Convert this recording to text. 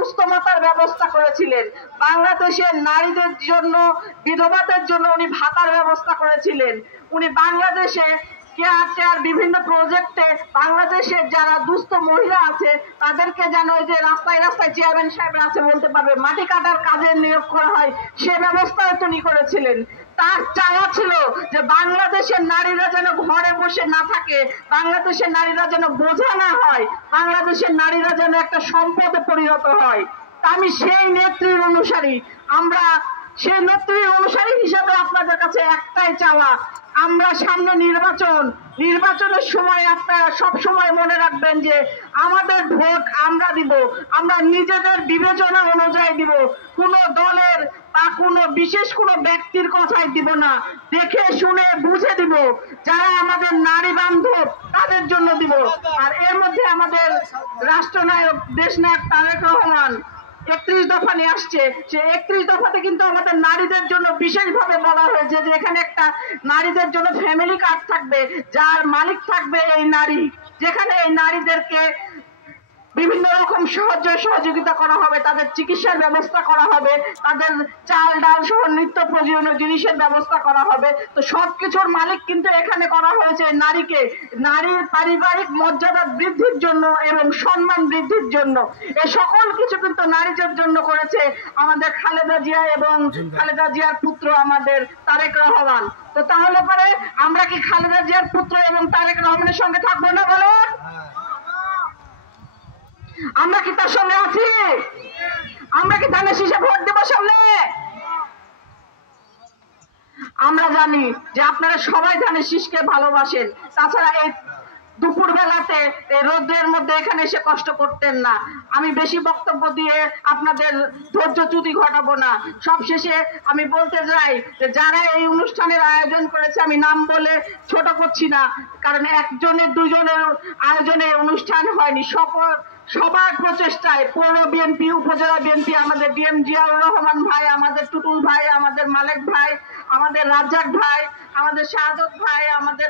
দুস্থমতার ব্যবস্থা করেছিলেন, বাংলাদেশের নারীদের জন্য, বিধবাদের জন্য উনি ভাতার ব্যবস্থা করেছিলেন। উনি বাংলাদেশে কেয়ার বিভিন্ন প্রজেক্টে বাংলাদেশের যারা দুস্থ মহিলা আছে তাদেরকে যেন ওই যে রাস্তায় রাস্তায় চেয়ারম্যান সাহেবরা আছে বলতে পারবে মাটি কাটার কাজে নিয়োগ করা হয়, সে ব্যবস্থাও তিনি করেছিলেন। তার চাওয়া ছিল যে বাংলাদেশের নারীরা যেন ঘরে বসে না থাকে, বাংলাদেশের নারীরা যেন বোঝা না হয়, বাংলাদেশের নারীরা যেন একটা সম্পদে পরিণত হয়। আমি সেই নেত্রীর অনুসারী, আমরা সেই নেত্রীর অনুসারী হিসাবে আপনাদের কাছে একটাই চাওয়া, আমরা সামনে নির্বাচনের সময় আপনারা সব সময় মনে রাখবেন যে আমাদের ভোট আমরা দিব, আমরা নিজেদের বিবেচনা অনুযায়ী দিব, কোন দলের বা কোনো বিশেষ কোনো ব্যক্তির কথাই দিব না, দেখে শুনে বুঝে দিব, যারা আমাদের নারী বান্ধব তাদের জন্য দিব। আর এর মধ্যে আমাদের রাষ্ট্রনায়ক দেশনায়ক তারেক রহমান 31 দফা নিয়ে আসছে, সে 31 দফাতে কিন্তু আমাদের নারীদের জন্য বিশেষভাবে বলা হয়েছে যে এখানে একটা নারীদের জন্য ফ্যামিলি কার্ড থাকবে, যার মালিক থাকবে এই নারী, যেখানে এই নারীদেরকে বিভিন্ন রকম সহযোগিতা করা হবে, তাদের চিকিৎসার ব্যবস্থা করা হবে, তাদের চাল ডাল সহ নিত্য প্রয়োজনীয় জিনিসের ব্যবস্থা করা হবে। তো সবকিছুর মালিক কিন্তু এখানে করা হয়েছে নারীকে, নারীর পারিবারিক মর্যাদা বৃদ্ধির জন্য এবং সম্মান বৃদ্ধির জন্য। এই সকল কিছু কিন্তু নারীদের জন্য করেছে আমাদের খালেদা জিয়া এবং খালেদা জিয়ার পুত্র আমাদের তারেক রহমান। তো তাহলে পরে আমরা কি খালেদা জিয়ার পুত্র এবং তারেক রহমানের সঙ্গে থাকবো না বলুন? আমরা কি তার সঙ্গে আছি? আমরা কি ধানের শীষে ভোট দেব সামনে? আমরা জানি যে আপনারা সবাই ধানের শীষকে ভালোবাসেন, তাছাড়া এই দুপুর বেলাতে রোদের মধ্যে এখানে এসে কষ্ট করতেন না। আমি বেশি বক্তব্য দিয়ে আপনাদের ধৈর্যচ্যুতি ঘটাবো না। সবশেষে আমি বলতে চাই যে যারা এই অনুষ্ঠানের আয়োজন করেছে, আমি নাম বলে ছোট করছি না, কারণ একজনের দুজনের আয়োজনে অনুষ্ঠান হয়নি, সবার প্রচেষ্টায় পৌর বিএনপি, উপজেলা বিএনপি, আমাদের ডিএম জিয়াউর রহমান ভাই, আমাদের টুটুল ভাই, আমাদের মালেক ভাই, আমাদের রাজ্জাক ভাই, আমাদের শাহাদত ভাই, আমাদের